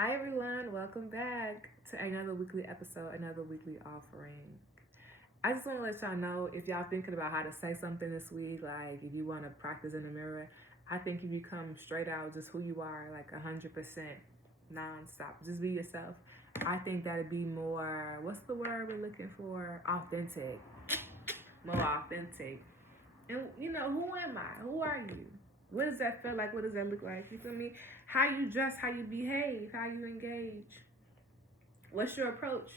Hi everyone, welcome back to another weekly episode, another weekly offering. I just want to let y'all know if y'all thinking about how to say something this week, like if you want to practice in the mirror, I think if you come straight out just who you are, like 100% non-stop, just be yourself. I think that'd be more, what's the word we're looking for? Authentic. More authentic. And who am I? Who are you? What does that feel like? What does that look like? You feel me? How you dress, how you behave, how you engage. What's your approach?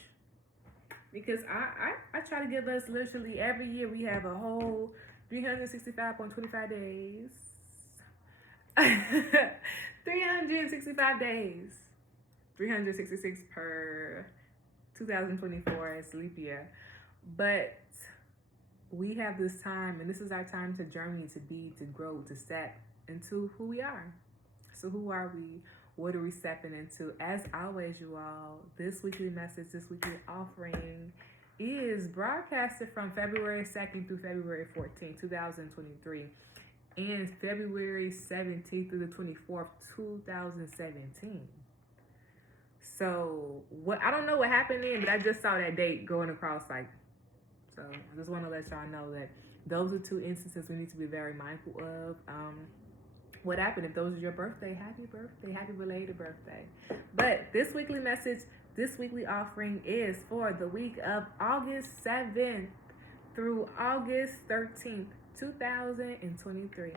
Because I try to give us literally every year we have a whole 365.25 days. 365 days. 366 per 2024 as leap year. But we have this time, and this is our time to journey, to be, to grow, to step into who we are. So who are we? What are we stepping into? As always, you all, this weekly message, this weekly offering is broadcasted from February 2nd through February 14th, 2023, and February 17th through the 24th, 2017. So I don't know what happened then, but I just saw that date going across so I just want to let y'all know that those are two instances we need to be very mindful of. What happened if those are your birthday? Happy birthday, happy belated birthday. But this weekly message, this weekly offering is for the week of August 7th through August 13th, 2023.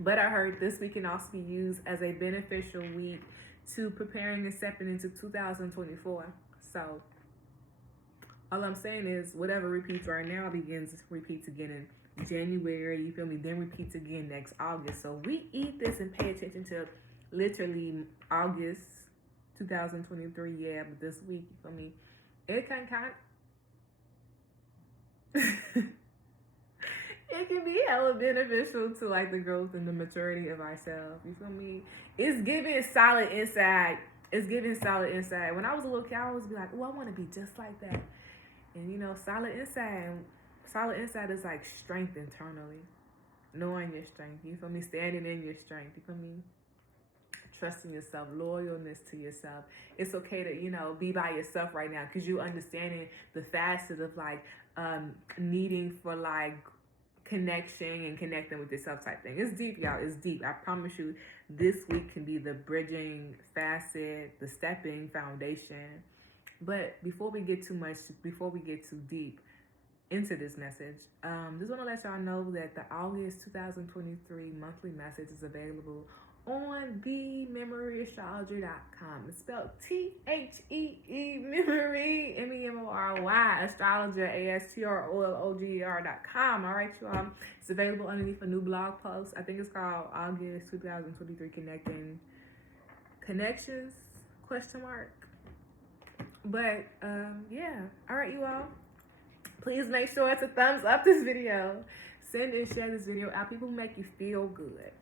But I heard this week can also be used as a beneficial week to preparing and stepping into 2024. So all I'm saying is whatever repeats right now repeats again in January, you feel me? Then repeats again next August. So we eat this and pay attention to literally August 2023. Yeah, but this week, you feel me? It can it can be hella beneficial to like the growth and the maturity of ourselves. You feel me? It's giving solid inside. It's giving solid inside. When I was a little kid, I always be like, oh, I want to be just like that. And solid inside is like strength internally. Knowing your strength. You feel me? Standing in your strength. You feel me? Trusting yourself, loyalness to yourself. It's okay to, be by yourself right now because you understanding the facet of needing for connection and connecting with yourself type thing. It's deep, y'all. It's deep. I promise you, this week can be the bridging facet, the stepping foundation. But before we get too deep into this message, just want to let y'all know that the August 2023 monthly message is available on thememory.astrology.com. It's spelled THEE memory, MEMORY, astrology, ASTROLOGER.com. All right, y'all. It's available underneath a new blog post. I think it's called August 2023 Connections, question mark. But yeah, all right, you all, please make sure to thumbs up this video, send and share this video out. People make you feel good.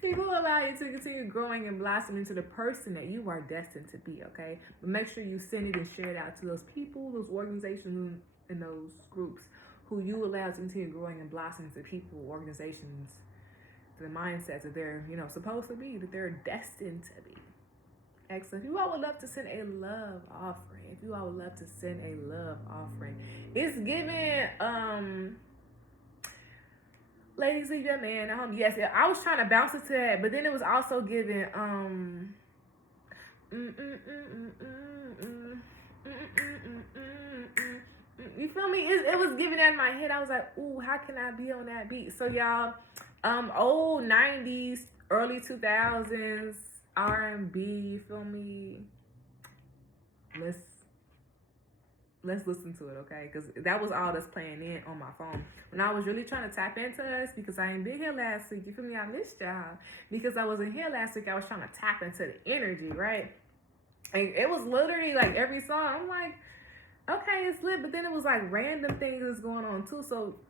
People allow you to continue growing and blossoming into the person that you are destined to be, okay? But make sure you send it and share it out to those people, those organizations, and those groups who you allow to continue growing and blossoming to people, organizations, to the mindsets that they're, supposed to be, that they're destined to be. Excellent. If you all would love to send a love offering, it's giving ladies, leave your man at home. Yes, I was trying to bounce it to that, but then it was also giving you feel me? It was giving that in my head. I was like, ooh, how can I be on that beat? So y'all, old 90s, early 2000s R&B, you feel me? Let's listen to it, okay? Because that was all that's playing in on my phone. When I was really trying to tap into us, because I ain't been here last week, you feel me? I missed y'all. Because I wasn't here last week, I was trying to tap into the energy, right? And it was literally like every song, I'm like, okay, it's lit. But then it was like random things that's going on too. So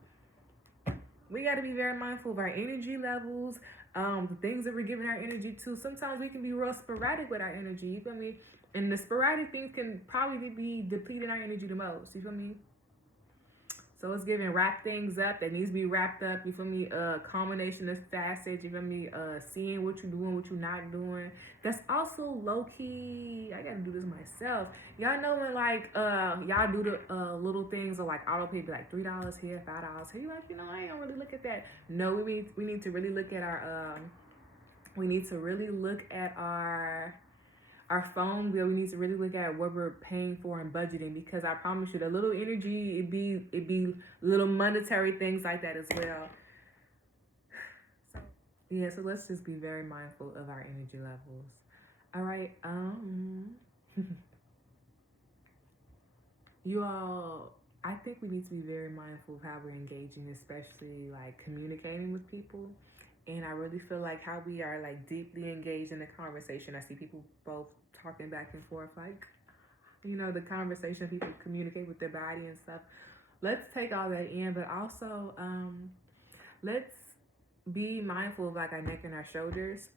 we got to be very mindful of our energy levels, the things that we're giving our energy to. Sometimes we can be real sporadic with our energy, you feel me? And the sporadic things can probably be depleting our energy the most, you feel me? So it's giving wrap things up that needs to be wrapped up. You feel me? Combination of facets. You feel me? Seeing what you're doing, what you're not doing. That's also low key. I gotta do this myself. Y'all know when like y'all do the little things or like auto pay, be like $3 here, $5 here. You like, I don't really look at that. No, we need to really look at our our phone bill. We need to really look at what we're paying for and budgeting, because I promise you, the little energy, it be little monetary things like that as well. So yeah, so let's just be very mindful of our energy levels. All right, you all, I think we need to be very mindful of how we're engaging, especially like communicating with people. And I really feel like how we are like deeply engaged in the conversation. I see people both talking back and forth, like, the conversation people communicate with their body and stuff. Let's take all that in, but also let's be mindful of like our neck and our shoulders.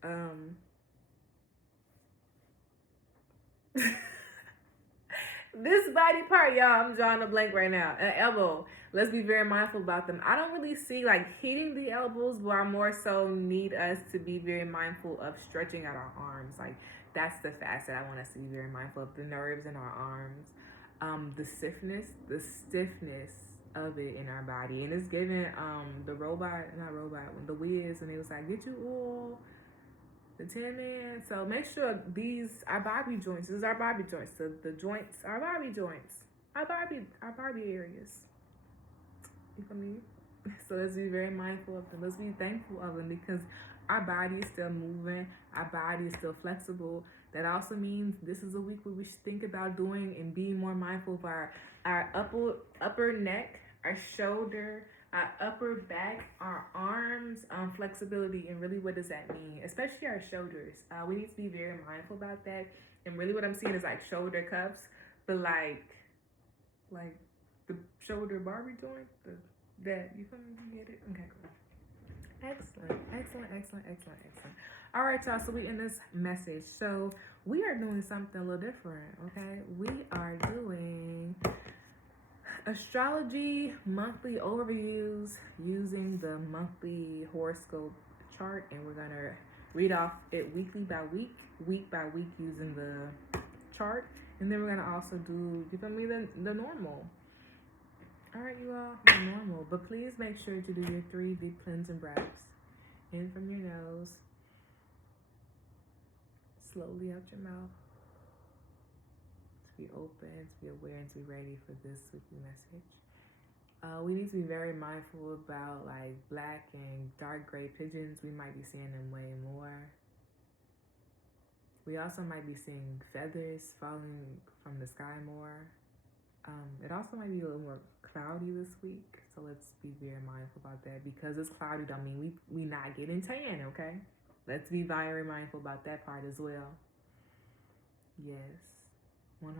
This body part, y'all, I'm drawing a blank right now. An elbow. Let's be very mindful about them. I don't really see like hitting the elbows, but I more so need us to be very mindful of stretching out our arms. Like that's the facet I want us to be very mindful of. The nerves in our arms, the stiffness of it in our body. And it's giving the Wiz, and it was like, get you all the Tin Man. So make sure these are Bobby joints. This is our Bobby joints. The joints are Bobby joints. Our Barbie areas. You feel me? So let's be very mindful of them. Let's be thankful of them, because our body is still moving. Our body is still flexible. That also means this is a week where we should think about doing and being more mindful of our upper neck, our shoulder, our upper back, our arms, flexibility. And really, what does that mean? Especially our shoulders. We need to be very mindful about that. And really what I'm seeing is like shoulder cups, but like the shoulder Barbie joint, that, you feel me? You get it? Okay, cool. Excellent. All right, y'all, so we in this message. So we are doing something a little different, okay? We are doing astrology monthly overviews using the monthly horoscope chart, and we're gonna read off it week by week using the chart, and then we're gonna also do, you feel me, the normal. All right, you all, the normal, but please make sure to do your 3 deep cleansing breaths. In from your nose, slowly out your mouth. To be open, to be aware, and to be ready for this weekly message. We need to be very mindful about like black and dark gray pigeons. We might be seeing them way more. We also might be seeing feathers falling from the sky more. It also might be a little more cloudy this week, so let's be very mindful about that. Because it's cloudy don't mean we not getting tan, okay? Let's be very mindful about that part as well. Yes, 100%.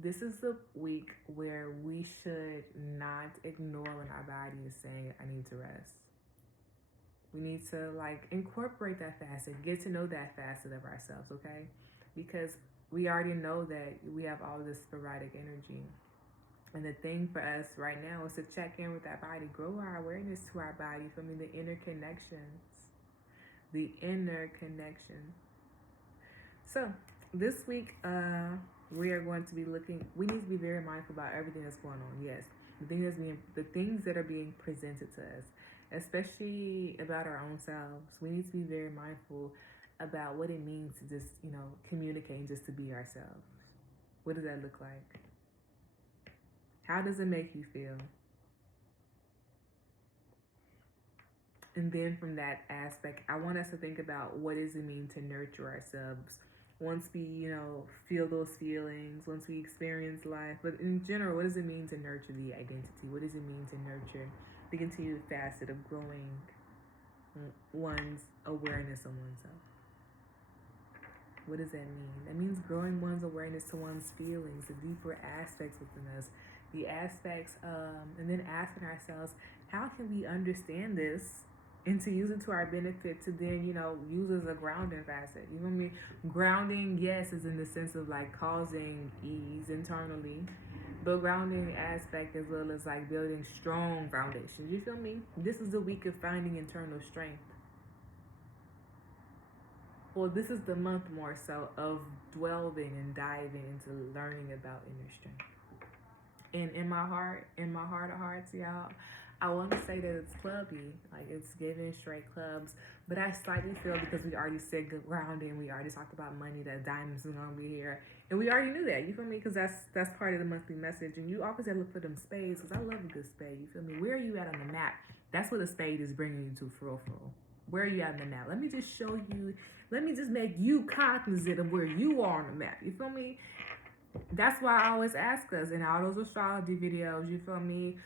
This is the week where we should not ignore when our body is saying, I need to rest. We need to like incorporate that facet, get to know that facet of ourselves, okay? Because we already know that we have all this sporadic energy. And the thing for us right now is to check in with that body, grow our awareness to our body, from the inner connections. The inner connection. So this week, we are going to be we need to be very mindful about everything that's going on. Yes, the things that are being presented to us, especially about our own selves. We need to be very mindful about what it means to just, communicate and just to be ourselves. What does that look like? How does it make you feel? And then from that aspect, I want us to think about what does it mean to nurture ourselves once we, feel those feelings, once we experience life. But in general, what does it mean to nurture the identity? What does it mean to nurture the continued facet of growing one's awareness of oneself? What does that mean? That means growing one's awareness to one's feelings, the deeper aspects within us, the aspects, and then asking ourselves, how can we understand this and to use it to our benefit to then, use as a grounding facet. You feel me? Grounding, yes, is in the sense of like causing ease internally, but grounding aspect as well as like building strong foundations. You feel me? This is the week of finding internal strength. Well, this is the month more so of delving and diving into learning about inner strength. And in my heart of hearts, y'all, I want to say that it's clubby, like it's giving straight clubs, but I slightly feel because we already said good grounding, we already talked about money, that diamonds is gonna be here, and we already knew that. You feel me? Because that's part of the monthly message, and you always gotta look for them spades. Because I love a good spade. You feel me? Where are you at on the map? That's what a spade is bringing you to, for real. Where are you at on the map? Let me just show you. Let me just make you cognizant of where you are on the map. You feel me? That's why I always ask us in all those astrology videos, you feel me?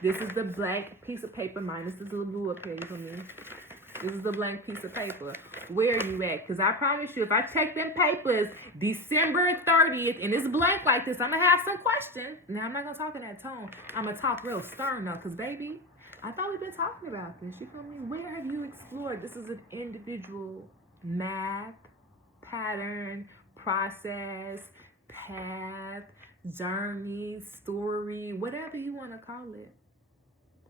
This is the blank piece of paper minus this little blue up here, you feel me? This is the blank piece of paper. Where are you at? Because I promise you, if I check them papers December 30th and it's blank like this, I'm going to have some questions. Now, I'm not going to talk in that tone. I'm going to talk real stern though, because baby, I thought we've been talking about this. You feel me? Where have you explored? This is an individual math, pattern, process, path, journey, story, whatever you want to call it.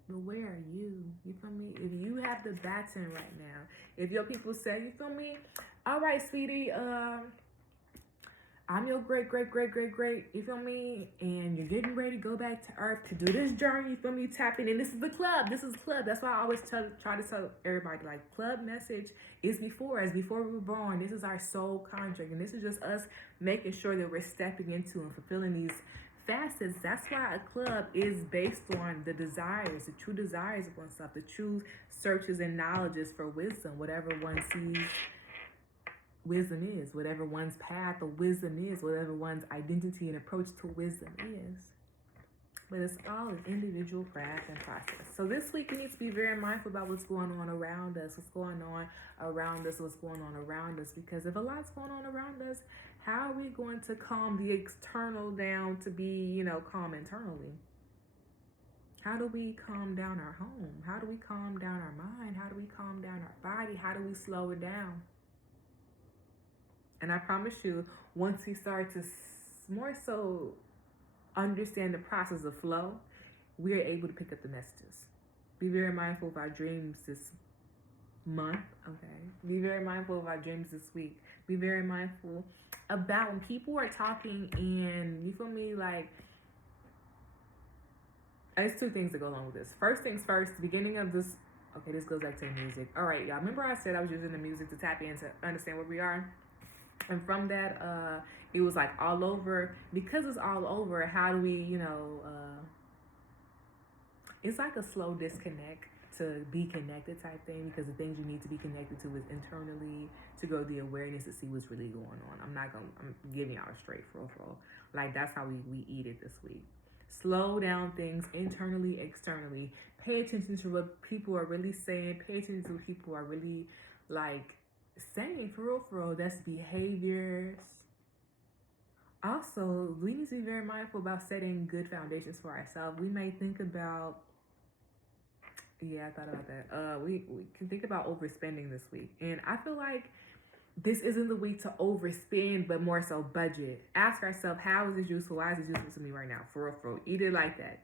But where are you? You feel me? If you have the baton right now, if your people say, you feel me? All right, sweetie, I'm your great, you feel me? And you're getting ready to go back to Earth to do this journey, you feel me? Tapping in. This is the club. This is club. That's why I always try to tell everybody, like, club message is before us. Before we were born, this is our soul contract. And this is just us making sure that we're stepping into and fulfilling these facets. That's why a club is based on the desires, the true desires of oneself, the true searches and knowledges for wisdom, whatever one sees wisdom is, whatever one's path of wisdom is, whatever one's identity and approach to wisdom is. But it's all an individual craft and process. So this week we need to be very mindful about what's going on around us, what's going on around us, because if a lot's going on around us, how are we going to calm the external down to be, calm internally? How do we calm down our home? How do we calm down our mind? How do we calm down our body? How do we slow it down? And I promise you, once we start to more so understand the process of flow, we are able to pick up the messages. Be very mindful of our dreams this month, okay? Be very mindful of our dreams this week. Be very mindful about when people are talking and, you feel me, like, there's two things that go along with this. First things first, the beginning of this, okay, this goes back to the music. All right, y'all, remember I said I was using the music to tap in to understand where we are? And from that, it was like all over. Because it's all over, how do we, it's like a slow disconnect to be connected type thing, because the things you need to be connected to is internally, to grow the awareness to see what's really going on. I'm giving y'all straight for real. Like, that's how we eat it this week. Slow down things internally, externally. Pay attention to what people are really saying. Pay attention to what people are really, like, saying for real. That's behaviors. Also, we need to be very mindful about setting good foundations for ourselves. We may think about, I thought about that. We can think about overspending this week. And I feel like this isn't the week to overspend, but more so budget. Ask ourselves, how is this useful? Why is this useful to me right now? For real. Eat it like that.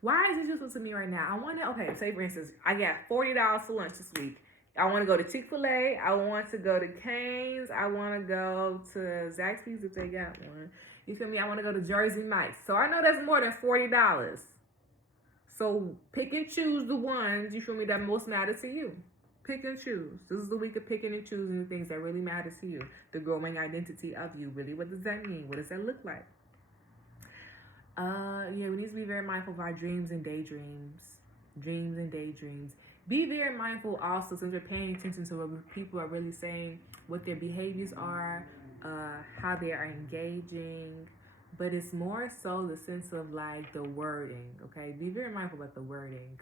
Why is this useful to me right now? I want to, okay, say for instance, I got $40 for lunch this week. I want to go to Chick-fil-A. I want to go to Cane's. I want to go to Zaxby's if they got one. You feel me? I want to go to Jersey Mike's. So I know that's more than $40. So pick and choose the ones, you feel me, that most matter to you. Pick and choose. This is the week of picking and choosing the things that really matter to you. The growing identity of you. Really, what does that mean? What does that look like? We need to be very mindful of our dreams and daydreams. Dreams and daydreams. Be very mindful also, since we're paying attention to what people are really saying, what their behaviors are, how they are engaging. But it's more so the sense of like the wording, okay? Be very mindful about the wording.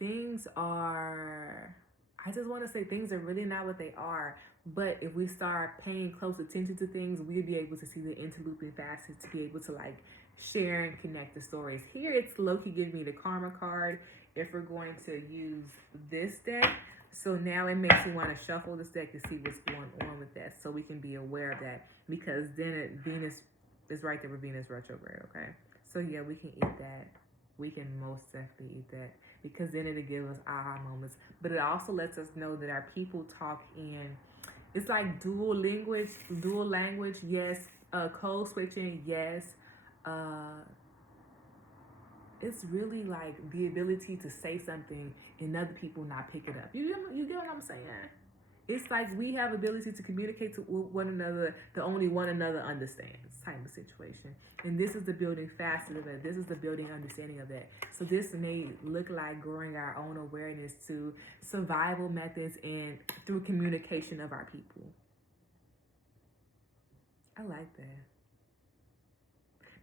I just want to say things are really not what they are. But if we start paying close attention to things, we'll be able to see the interlooping facets, to be able to like share and connect the stories. Here it's low-key giving me the karma card if we're going to use this deck. So now it makes me want to shuffle this deck to see what's going on with that, so we can be aware of that, because then Venus is right there with Venus retrograde, okay? So yeah, we can eat that. We can most definitely eat that, because then it'll give us aha moments. But it also lets us know that our people talk in, it's like dual language, yes. Code switching, yes. It's really like the ability to say something and other people not pick it up. You get what I'm saying? It's like we have ability to communicate to one another that only one another understands, type of situation. And this is the building facet of it. This is the building understanding of that. So this may look like growing our own awareness to survival methods and through communication of our people. I like that.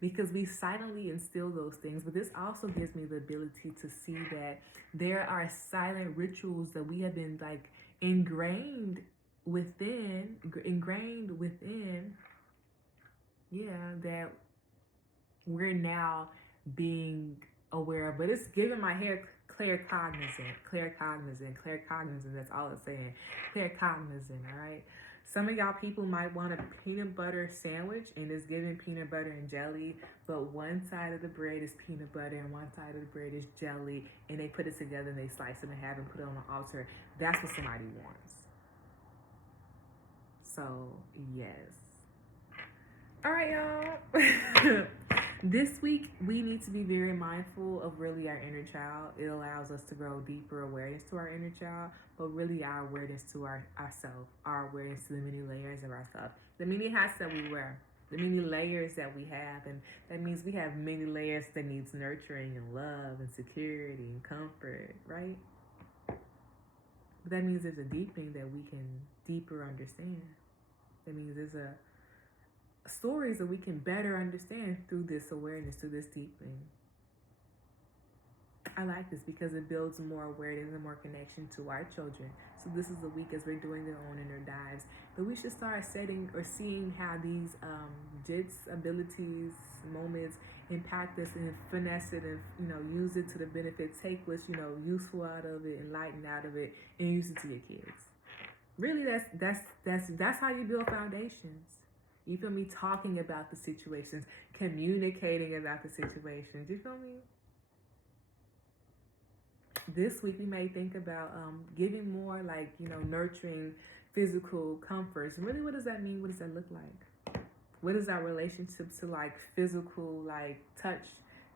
Because we silently instill those things, but this also gives me the ability to see that there are silent rituals that we have been like ingrained within, that we're now being aware of. But it's giving my hair claircognizant, that's all it's saying, claircognizant, all right? Some of y'all people might want a peanut butter sandwich, and it's giving peanut butter and jelly, but one side of the bread is peanut butter and one side of the bread is jelly, and they put it together and they slice it in half and put it on the altar. That's what somebody wants. So, yes. All right, y'all. This week, we need to be very mindful of really our inner child. It allows us to grow deeper awareness to our inner child, but really our awareness to ourselves, our awareness to the many layers of ourselves, the many hats that we wear, the many layers that we have. And that means we have many layers that needs nurturing and love and security and comfort, right? But that means there's a deepening that we can deeper understand. That means there's stories that we can better understand through this awareness, through this deepening. I like this because it builds more awareness and more connection to our children. So this is the week, as we're doing their own inner dives, that we should start setting or seeing how these jits, abilities, moments impact us, and finesse it, and use it to the benefit. Take what's useful out of it, enlighten out of it, and use it to your kids. Really, that's how you build foundations. You feel me? Talking about the situations, communicating about the situations. You feel me? This week we may think about giving more, like, nurturing physical comforts. Really, what does that mean? What does that look like? What is our relationship to like physical, like touch,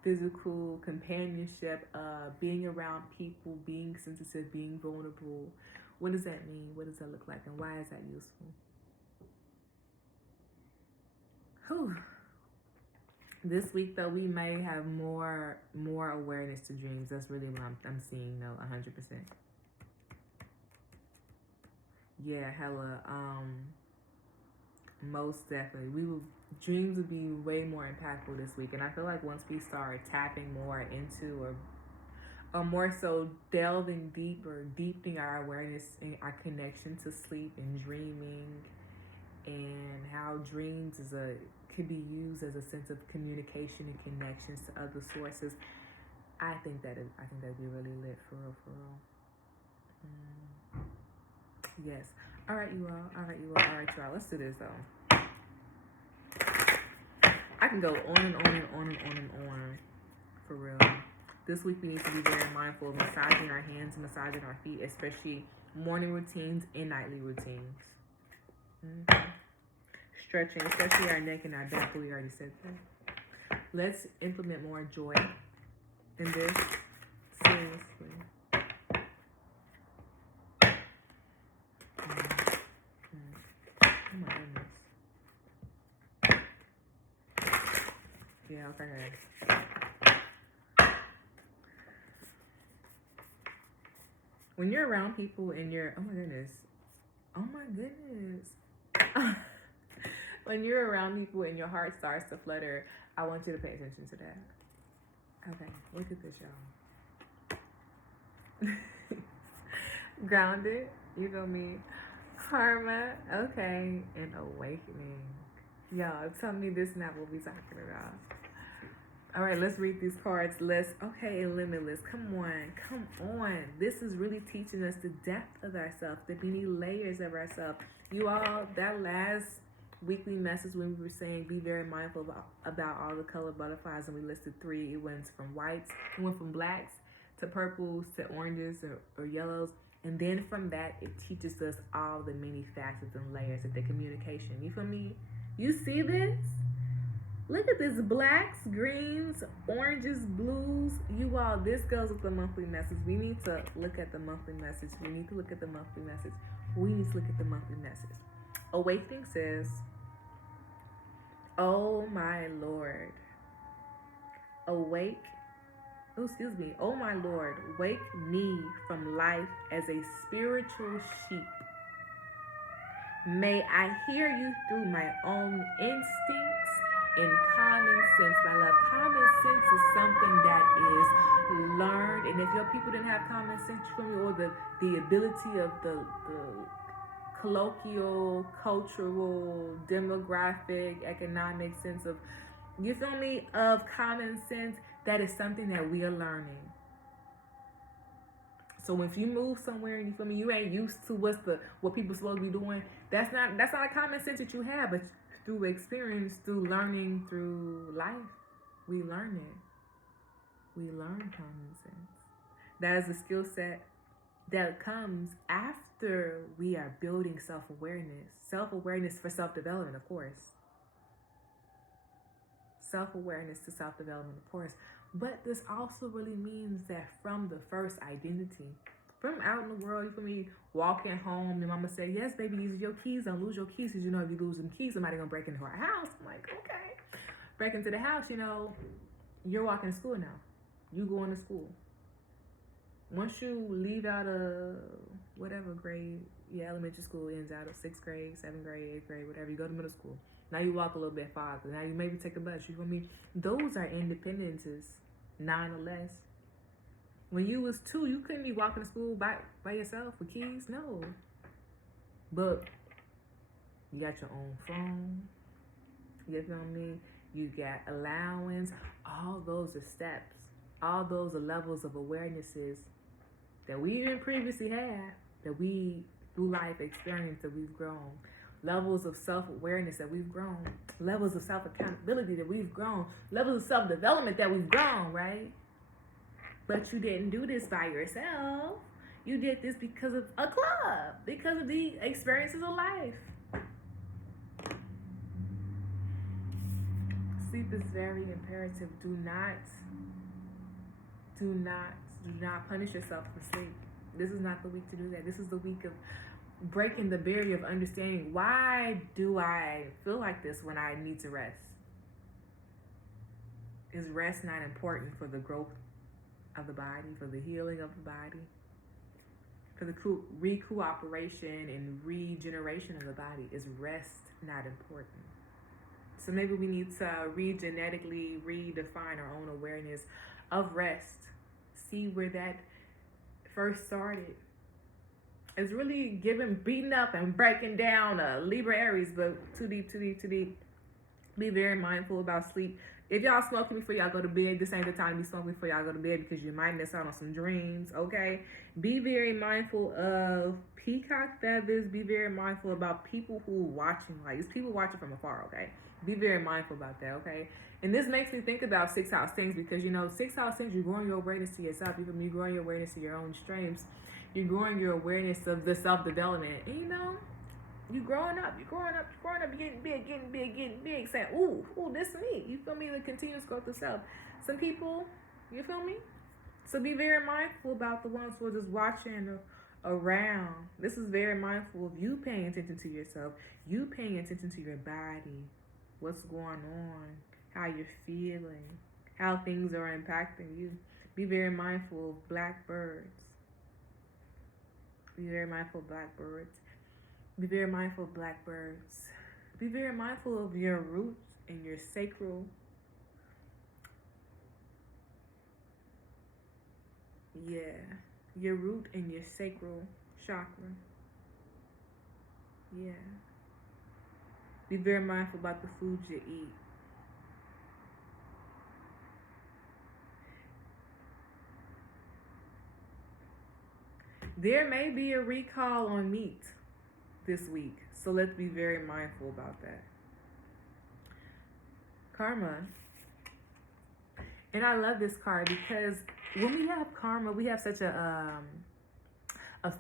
physical companionship, being around people, being sensitive, being vulnerable? What does that mean? What does that look like? And why is that useful? Whew. This week, though, we may have more awareness to dreams. That's really what I'm seeing, though, 100%. Yeah, hella. Most definitely. Dreams would be way more impactful this week. And I feel like once we start tapping more into, or more so delving deeper, deepening our awareness and our connection to sleep and dreaming, and how dreams can be used as a sense of communication and connections to other sources. I think that'd be really lit, for real. Yes. All right, you all. Let's do this though. I can go on and on, for real. This week we need to be very mindful of massaging our hands, massaging our feet, especially morning routines and nightly routines. Stretching, especially our neck and our back, we already said that. Let's implement more joy in this. Seriously. Oh my goodness. Yeah, okay. When you're around people and you're, oh my goodness. When you're around people and your heart starts to flutter, I want you to pay attention to that. Okay, look at this, y'all. Grounded, you feel me? Karma, okay, and awakening. Y'all, tell me this is not what we're talking about. All right, let's read these cards. Okay, limitless. Come on. This is really teaching us the depth of ourselves, the many layers of ourselves. You all, that last weekly message when we were saying be very mindful about all the color butterflies, and we listed 3. It went from whites, it went from blacks to purples to oranges or yellows. And then from that, it teaches us all the many facets and layers of the communication. You feel me? You see this? Look at this, blacks, greens, oranges, blues. You all, this goes with the monthly message. We need to look at the monthly message. We need to look at the monthly message. Awakening says, oh my Lord, oh my Lord, wake me from life as a spiritual sheep. May I hear you through my own instincts and common sense, my love. Common sense is something that is learned, and if your people didn't have common sense, or the ability of the colloquial, cultural, demographic, economic sense of, you feel me, of common sense, that is something that we are learning. So if you move somewhere and you feel me, you ain't used to what people supposed to be doing, that's not a common sense that you have, but through experience, through learning, through life, we learn it. We learn common sense. That is a skill set that comes after we are building self-awareness. Self-awareness for self-development, of course. Self-awareness to self-development, of course. But this also really means that from the first identity, from out in the world, you feel me, walking home, your mama said, yes, baby, these are your keys. Don't lose your keys, because you know if you lose them keys, somebody gonna break into our house. I'm like, okay. Break into the house, you know, you're walking to school now. You going to school. Once you leave out of whatever grade, elementary school ends out of 6th grade, 7th grade, 8th grade, whatever, you go to middle school. Now you walk a little bit farther. Now you maybe take a bus, you feel me? Those are independences, 9 or less. When you was 2, you couldn't be walking to school by yourself with keys, no. But you got your own phone, you feel me? You got allowance. All those are steps. All those are levels of awarenesses that we didn't previously have, that we, through life experience, that we've grown. Levels of self-awareness that we've grown. Levels of self-accountability that we've grown. Levels of self-development that we've grown, right? But you didn't do this by yourself. You did this because of a club, because of the experiences of life. Sleep is very imperative. Do not punish yourself for sleep. This is not the week to do that. This is the week of breaking the barrier of understanding, why do I feel like this when I need to rest? Is rest not important for the growth of the body, for the healing of the body, for the recooperation and regeneration of the body? Is rest not important? So maybe we need to genetically redefine our own awareness of rest. See where that first started. It's really beating up and breaking down Libra Aries, but too deep. Be very mindful about sleep. If y'all smoking before y'all go to bed, this ain't the time to be smoking before y'all go to bed, because you might miss out on some dreams, okay? Be very mindful of peacock feathers. Be very mindful about people who are watching. Like, it's people watching from afar, okay? Be very mindful about that, okay? And this makes me think about 6th house things, because, you know, 6th house things, you're growing your awareness to yourself. You're growing your awareness to your own strengths. You're growing your awareness of the self-development. And, you know, you're growing up, you're getting big, saying, ooh, this me. You feel me? The continuous growth of self. Some people, you feel me? So be very mindful about the ones who are just watching around. This is very mindful of you paying attention to yourself, you paying attention to your body, what's going on, how you're feeling, how things are impacting you. Be very mindful of blackbirds. Be very mindful of blackbirds. Be very mindful of blackbirds. Be very mindful of your roots and your sacral. Your root and your sacral chakra. Be very mindful about the foods you eat. There may be a recall on meat this week, so let's be very mindful about that. Karma. And I love this card because when we have karma, we have such a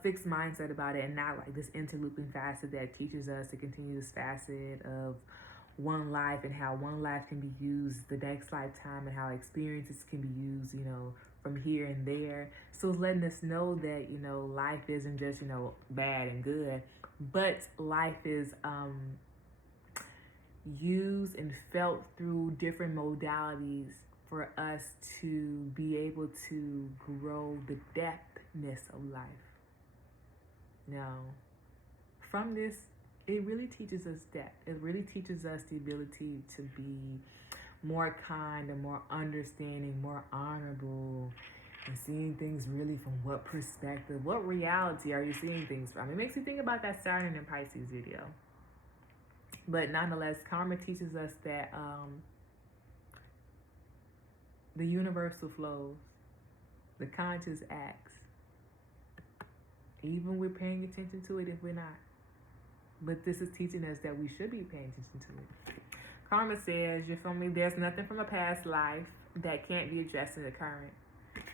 fixed mindset about it, and not like this interlooping facet that teaches us the continuous facet of one life and how one life can be used the next lifetime and how experiences can be used, from here and there. So it's letting us know that, life isn't just, bad and good, but life is used and felt through different modalities for us to be able to grow the depthness of life. Now, from this, it really teaches us depth. It really teaches us the ability to be more kind and more understanding, more honorable, and seeing things really from what perspective, what reality are you seeing things from? It makes you think about that Saturn and Pisces video. But nonetheless, karma teaches us that the universal flows, the conscious acts, even we're paying attention to it if we're not. But this is teaching us that we should be paying attention to it. Karma says, you feel me, there's nothing from a past life that can't be addressed in the current.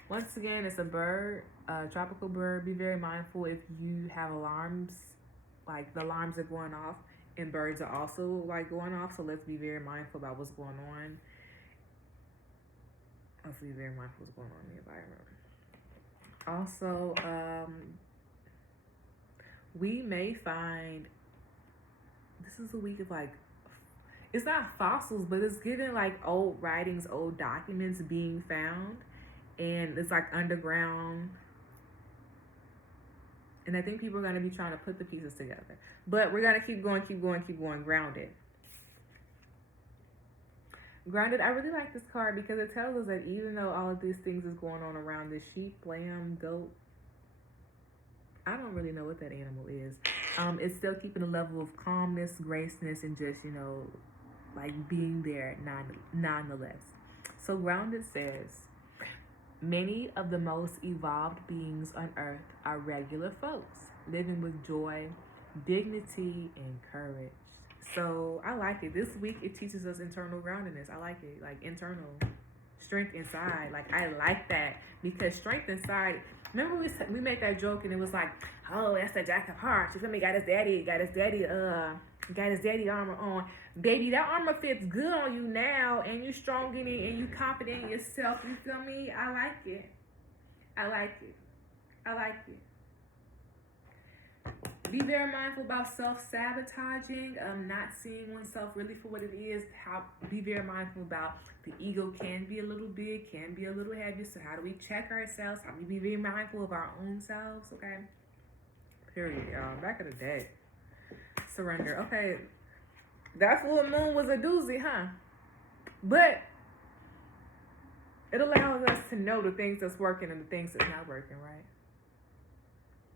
Once again, it's a bird, a tropical bird. Be very mindful if you have alarms, like the alarms are going off, and birds are also like going off. So let's be very mindful about what's going on. Let's be very mindful of what's going on in the environment. Also, we may find, this is a week of like, it's not fossils, but it's giving like old writings, old documents being found. And it's like underground. And I think people are going to be trying to put the pieces together. But we're going to keep going, grounded. Grounded, I really like this card because it tells us that even though all of these things is going on around this sheep, lamb, goat, I don't really know what that animal is. It's still keeping a level of calmness, graceness, and just, like being there nonetheless. So grounded says, many of the most evolved beings on earth are regular folks, living with joy, dignity, and courage. So I like it. This week, it teaches us internal groundedness. I like it, like internal strength inside. Like, I like that because strength inside. Remember we made that joke and it was like, oh, that's the Jack of Hearts. You feel me? Got his daddy armor on. Baby, that armor fits good on you now, and you strong in it, and you confident in yourself. You feel me? I like it. Be very mindful about self-sabotaging, not seeing oneself really for what it is. Be very mindful about the ego can be a little big, can be a little heavy. So how do we check ourselves? How do we be very mindful of our own selves? Okay. Period, y'all. Back of the day. Surrender. Okay. That full moon was a doozy, huh? But it allows us to know the things that's working and the things that's not working, right?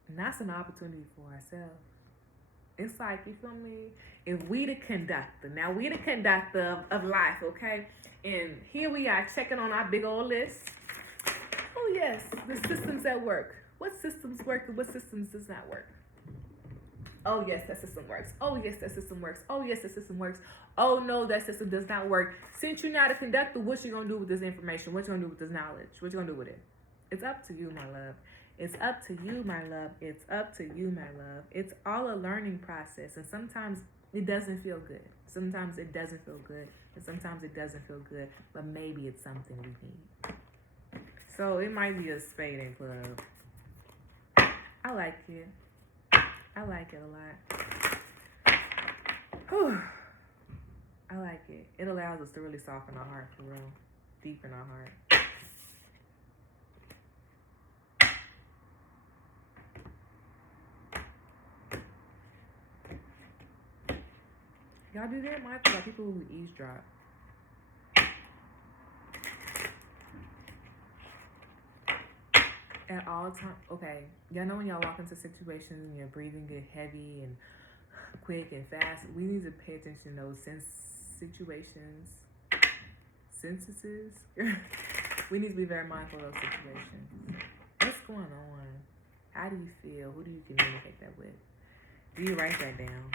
And that's an opportunity for ourselves. It's like, you feel me? If we the conductor, now we the conductor of life, okay? And here we are checking on our big old list. Oh yes, the systems that work. What systems work and what systems does not work? Oh yes, that system works. Oh yes, that system works. Oh yes, that system works. Oh no, that system does not work. Since you're not a conductor, what you gonna do with this information? What you gonna do with this knowledge? What you gonna do with it? It's up to you, my love. It's up to you, my love. It's up to you, my love. It's all a learning process. And sometimes it doesn't feel good. Sometimes it doesn't feel good. And sometimes it doesn't feel good. But maybe it's something we need. So it might be a spade and club. I like it. I like it a lot. Whew. I like it. It allows us to really soften our heart for real. Deepen our heart. Y'all be very mindful about people who eavesdrop. At all times. Okay, y'all know when y'all walk into situations and your breathing get heavy and quick and fast, we need to pay attention to those situations. We need to be very mindful of those situations. What's going on? How do you feel? Who do you communicate that with? Do you write that down?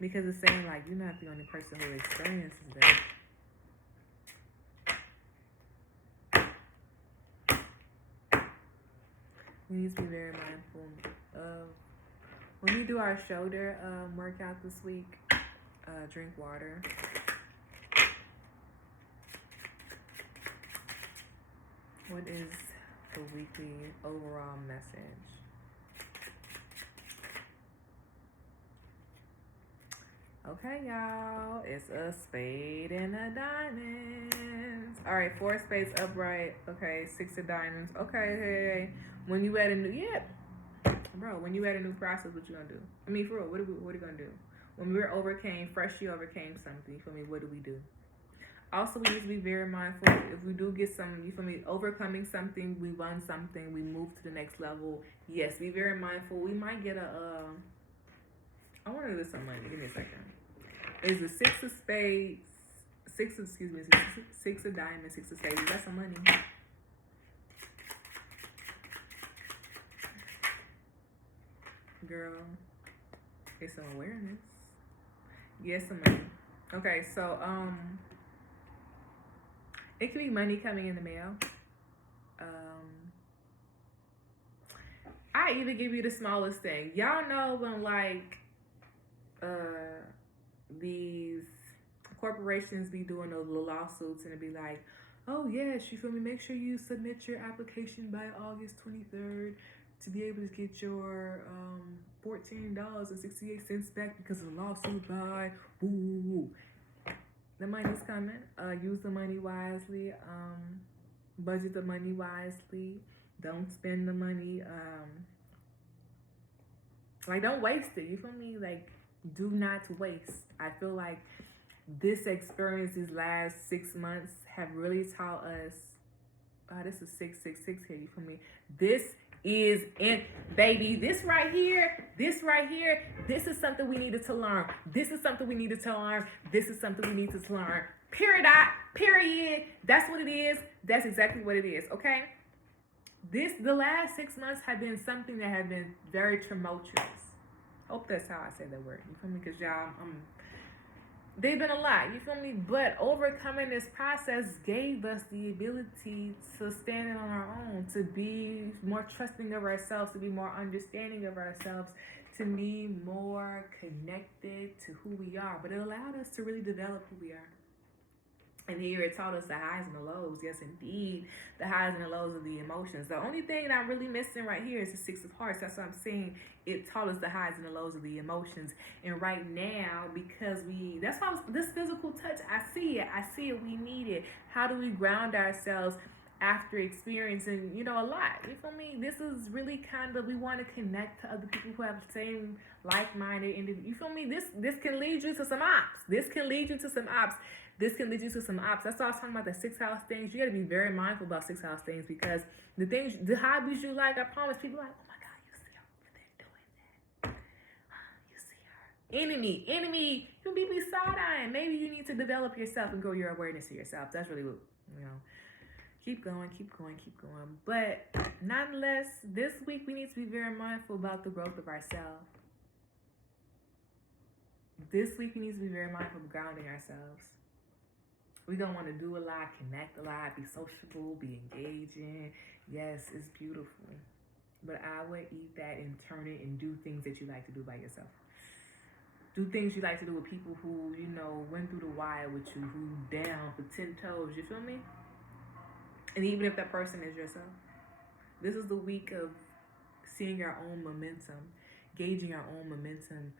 Because it's saying like you're not the only person who experiences that. We need to be very mindful of when we do our shoulder workout this week. Drink water. What is the weekly overall message? Okay, y'all. It's a spade and a diamond. All right, 4 spades upright. Okay, 6 of diamonds. Okay, hey. When you at a new when you at a new process, what you gonna do? I mean, for real, what are we gonna do? When we freshly overcame something, you feel me? What do we do? Also, we need to be very mindful. If we do get some, you feel me, overcoming something, we won something, we move to the next level. Yes, be very mindful. We might get I want to do some money. Give me a second. Is the 6 of spades, 6 of diamonds, 6 of spades. That's some money. Girl, it's some awareness. Yes, some money. Okay, so it could be money coming in the mail. I even give you the smallest thing. Y'all know when like these corporations be doing those little lawsuits and it be like, oh yes, you feel me? Make sure you submit your application by August 23rd to be able to get your $14.68 back because of the lawsuit by woo. The money's coming. Use the money wisely. Budget the money wisely. Don't spend the money. Like don't waste it. You feel me? Like do not waste. I feel like this experience these last 6 months have really taught us. This is 666 here. You feel me? This is in, baby. This right here. This is something we needed to learn. This is something we needed to learn. This is something we needed to learn. Period. That's what it is. That's exactly what it is. Okay. The last 6 months have been something that have been very tumultuous. Hope that's how I say that word. You feel me? Because y'all, they've been a lot. You feel me? But overcoming this process gave us the ability to stand on our own, to be more trusting of ourselves, to be more understanding of ourselves, to be more connected to who we are. But it allowed us to really develop who we are. And here it taught us the highs and the lows. Yes, indeed, the highs and the lows of the emotions. The only thing that I'm really missing right here is the 6 of hearts. That's what I'm saying. It taught us the highs and the lows of the emotions. And right now, because that's why this physical touch, I see it. We need it. How do we ground ourselves after experiencing, a lot? You feel me? This is really kind of, we want to connect to other people who have the same like-minded individuals. You feel me? This can lead you to some ops. That's why I was talking about the 6 house things. You got to be very mindful about 6 house things because the hobbies you like, I promise people are like, oh my God, you see her over there doing that. You see her. Enemy, you be side-eyeing. Maybe you need to develop yourself and grow your awareness of yourself. That's really what, keep going. But nonetheless, this week we need to be very mindful about the growth of ourselves. This week we need to be very mindful of grounding ourselves. We're going to want to do a lot, connect a lot, be sociable, be engaging. Yes, it's beautiful. But I would eat that and turn it and do things that you like to do by yourself. Do things you like to do with people who, went through the wire with you, who down for 10 toes. You feel me? And even if that person is yourself. This is the week of seeing our own momentum, gauging our own momentum.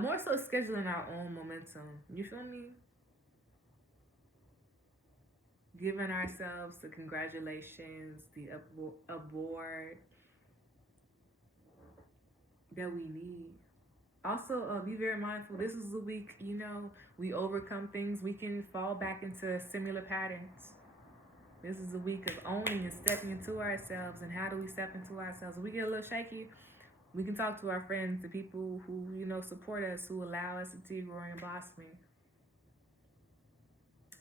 More so scheduling our own momentum. You feel me? Giving ourselves the congratulations, the award that we need. Also, be very mindful. This is the week, we overcome things. We can fall back into similar patterns. This is a week of owning and stepping into ourselves. And how do we step into ourselves? When we get a little shaky, we can talk to our friends, the people who, support us, who allow us to keep growing and blossoming.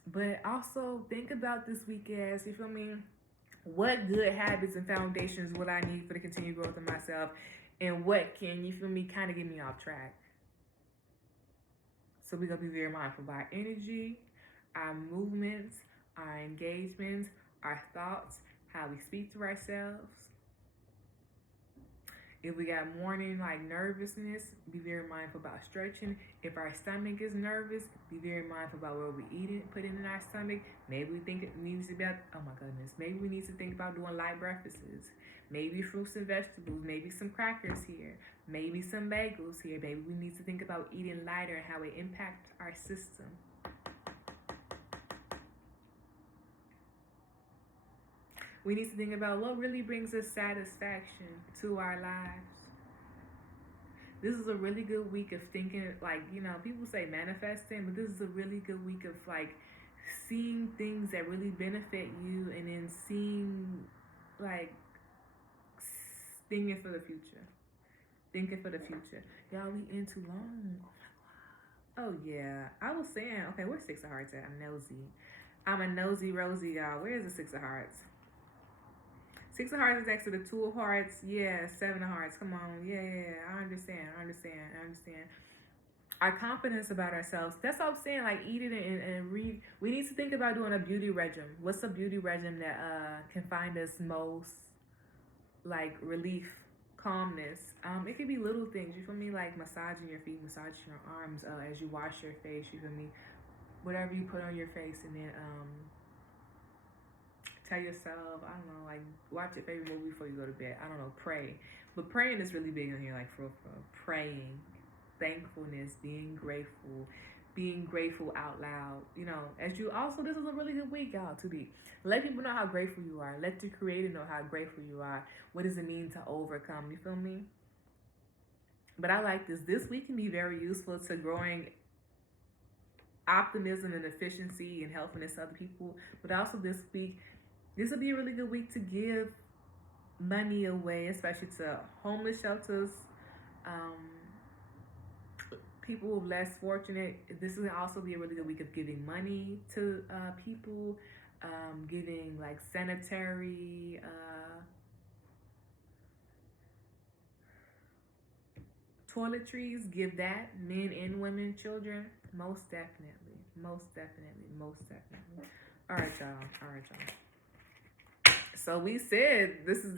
But also think about this week as, you feel me, What good habits and foundations will I need for the continued growth of myself? And what can, you feel me, kind of get me off track? So we're going to be very mindful of our energy, our movements, our engagements, our thoughts, how we speak to ourselves. If we got morning like nervousness, be very mindful about stretching. If our stomach is nervous, be very mindful about what we eat it, put it in our stomach. Maybe we think it needs to be, oh my goodness, maybe we need to think about doing light breakfasts. Maybe fruits and vegetables, maybe some crackers here, maybe some bagels here. Maybe we need to think about eating lighter and how it impacts our system. We need to think about what really brings us satisfaction to our lives. This is a really good week of thinking, like, you know, people say manifesting, but this is a really good week of like seeing things that really benefit you, and then seeing, like, thinking for the future. Thinking for the future. Y'all, we in too long. Oh yeah. I was saying, okay, where's Six of Hearts at? I'm nosy. I'm a nosy Rosie, y'all. Where's the Six of Hearts? Six of Hearts is next to the Two of Hearts. Yeah, Seven of Hearts. Come on. Yeah. I understand. Our confidence about ourselves. That's what I'm saying. Like, eat it and read. We need to think about doing a beauty regimen. What's a beauty regimen that can find us most, like, relief, calmness? It could be little things. You feel me? Like massaging your feet, massaging your arms as you wash your face. You feel me? Whatever you put on your face, and then tell yourself, I don't know, like, watch your favorite movie before you go to bed. I don't know, pray. But praying is really big on here, like, for praying, thankfulness, being grateful out loud. You know, as you also, this is a really good week, y'all, to be. Let people know how grateful you are. Let the Creator know how grateful you are. What does it mean to overcome? You feel me? But I like this. This week can be very useful to growing optimism and efficiency and helpfulness to other people. But also this week, this will be a really good week to give money away, especially to homeless shelters, people who are less fortunate. This will also be a really good week of giving money to people, giving like sanitary toiletries. Give that, men and women, children, most definitely. All right, y'all. So we said this is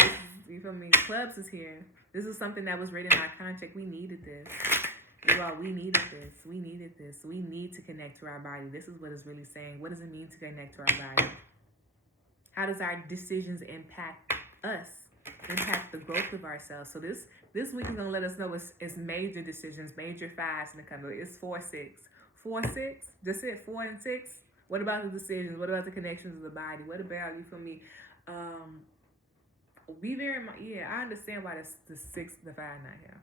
you feel me? Clubs is here. This is something that was written in our contract. We needed this. You all, we needed this. We need to connect to our body. This is what it's really saying. What does it mean to connect to our body? How does our decisions impact us? Impact the growth of ourselves. So this week is gonna let us know it's major decisions, major fasts in the coming. It's 4-6. 4-6. That's it. 4 and 6. What about the decisions? What about the connections of the body? What about, you feel me? Be very, I understand why the 6, the 5 not here.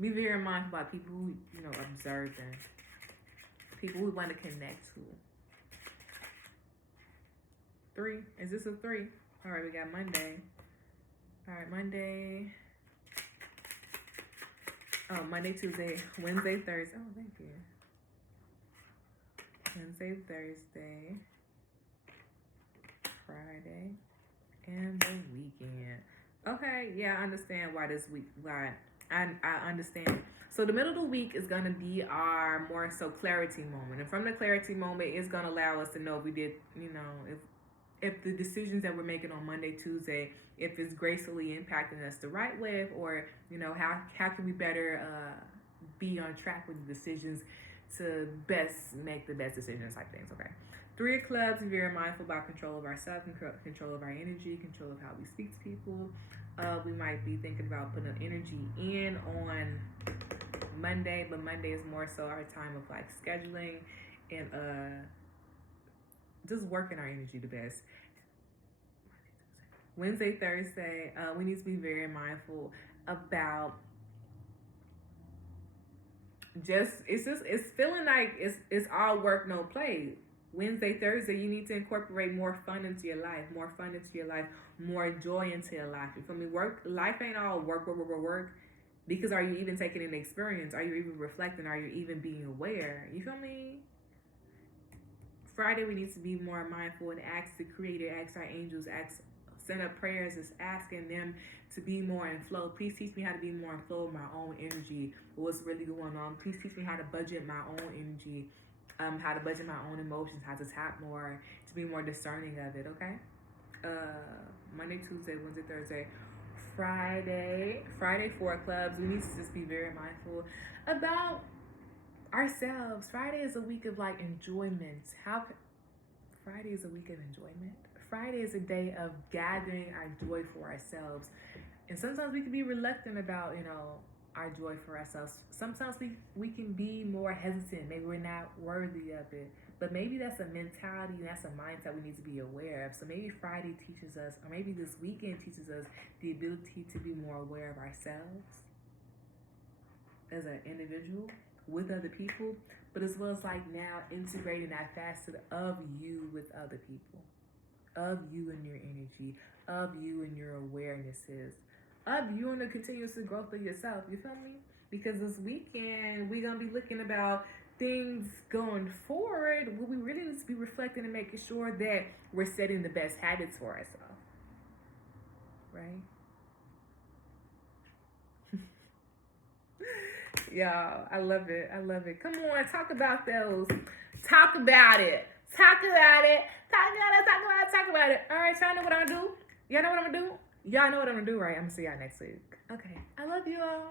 Be very mindful about people who, you know, observing, people who want to connect to. 3, is this a 3? All right, we got Monday. All right, Monday. Oh, Monday, Tuesday, Wednesday, Thursday. Oh, thank you. Wednesday, Thursday, Friday, and the weekend. Okay, yeah, I understand why this week, why I understand. So the middle of the week is going to be our more so clarity moment. And from the clarity moment, it's going to allow us to know if we did, you know, if the decisions that we're making on Monday, Tuesday, if it's gracefully impacting us the right way, or, you know, how can we better be on track with the decisions to best make the best decisions type things, okay? 3 of Clubs, be very mindful about control of ourselves, control of our energy, control of how we speak to people. We might be thinking about putting energy in on Monday, but Monday is more so our time of like scheduling and just working our energy the best. Wednesday, Thursday, we need to be very mindful about it's feeling like it's all work, no play. Wednesday, Thursday, you need to incorporate more fun into your life, more joy into your life. You feel me? Life ain't all work. Because are you even taking an experience? Are you even reflecting? Are you even being aware? You feel me? Friday, we need to be more mindful and ask the Creator, ask our angels, send up prayers, just asking them to be more in flow. Please teach me how to be more in flow with my own energy, what's really going on. Please teach me how to budget my own energy, how to budget my own emotions, how to tap more, to be more discerning of it, okay? Monday, Tuesday, Wednesday, Thursday, Friday for clubs. We need to just be very mindful about ourselves. Friday is a week of like enjoyment. Friday is a week of enjoyment. Friday is a day of gathering our joy for ourselves. And sometimes we can be reluctant about, our joy for ourselves. Sometimes we can be more hesitant. Maybe we're not worthy of it. But maybe that's a mentality and that's a mindset we need to be aware of. So maybe Friday teaches us, or maybe this weekend teaches us the ability to be more aware of ourselves as an individual, with other people, but as well as like now integrating that facet of you with other people, of you and your energy, of you and your awarenesses, of you and the continuous growth of yourself. You feel me? Because this weekend we're gonna be looking about things going forward. What we really need to be reflecting and making sure that we're setting the best habits for ourselves, right? Y'all, I love it. I love it. Come on, talk about those. Talk about it. Talk about it. Talk about it. Talk about it. Talk about it. All right, y'all know what I'm gonna do? Y'all know what I'm gonna do? Y'all know what I'm gonna do, right? I'm gonna see y'all next week. Okay. I love you all.